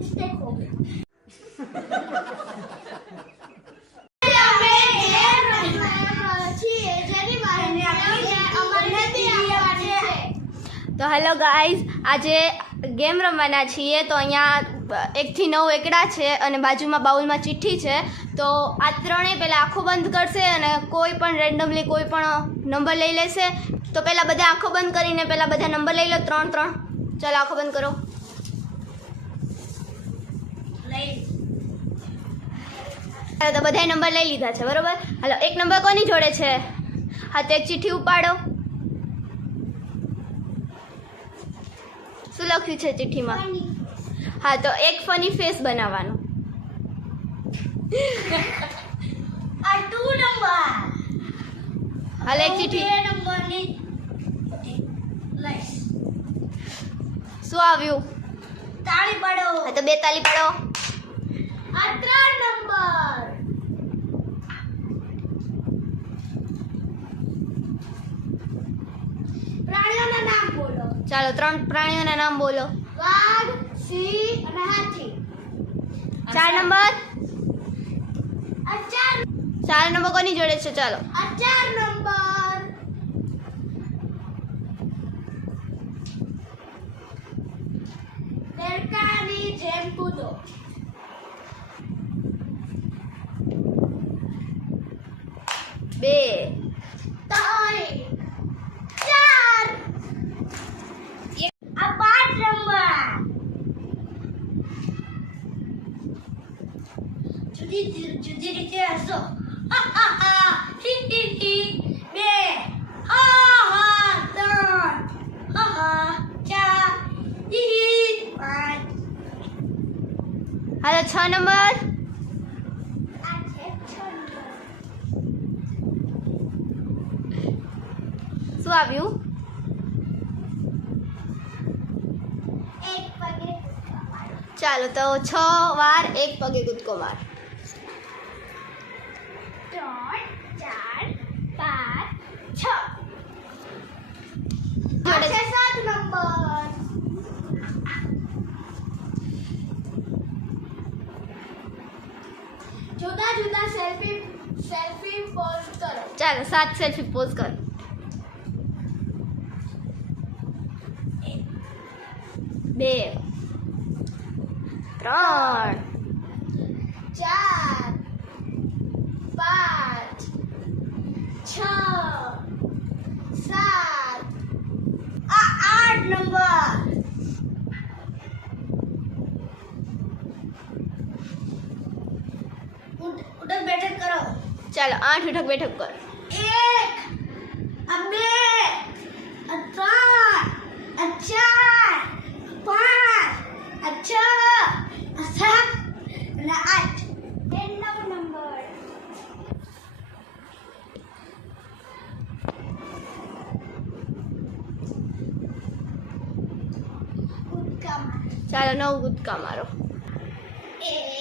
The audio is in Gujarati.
मिस्टेक हो गया। તો હેલો ગાઈઝ, આજે ગેમ રમવાના છીએ. તો અહીંયા 1 થી 9 એકડા છે અને બાજુમાં બાઉલમાં ચિઠ્ઠી છે. તો આ ત્રણેય પહેલાં આંખો બંધ કરશે અને કોઈ પણ રેન્ડમલી કોઈ પણ નંબર લઈ લેશે. તો પહેલાં બધા આંખો બંધ કરીને પહેલાં બધા નંબર લઈ લો, 3 3. ચાલો આંખો બંધ કરો. તો બધાએ નંબર લઈ લીધા છે, બરોબર. હાલો, એક નંબર કોની જોડે છે? હા, તો એક ચિઠ્ઠી ઉપાડો. શું લખ્યું છે ચિઠ્ઠીમાં? હા, તો એક ફની ફેસ બનાવવાનો. આ 2 નંબર. હાલ એક ચિઠ્ઠી. 2 નંબરની લઈશ. શું આવ્યું? તાળી પાડો. હા, તો 2 તાળી પાડો. આ 3 નંબર. પ્રાણીઓના નામ બોલો. ચાલો 3 પ્રાણીઓના નામ બોલો. વાઘ, સિંહ અને હાથી. 4 નંબર. આ 4 નંબર કોની જોડે છે? ચાલો. આ 4 નંબર. દેડકાની જેમ કૂદો. 2 3 4 આ 5 નંબર. જુદી રીતે હસો. હા હા હા હી હી હી. 2 હા હા 3 હા હા 4 હી હી 5. હાલો 6 નંબર. આ છે 6 નંબર. શું આવ્યું? એક પગે ચાલો, તો 6 વાર એક પગે કૂદકો માર. 3 4 5 6 જોડે છે 7 નંબર. જુદા જુદા સેલ્ફી પોઝ કરો. ચાલો 7 સેલ્ફી પોઝ કર. 2 3 4 5 6 7 આ 8 નંબર. ઉઠક બેઠક કરો. ચાલો 8 ઉઠક બેઠક કર. 1 આ 2 આ 3 આ 4 5 આ 6 આ 7 અને 8 9 નંબર. ચાલો 9 કૂદકા મારો. 1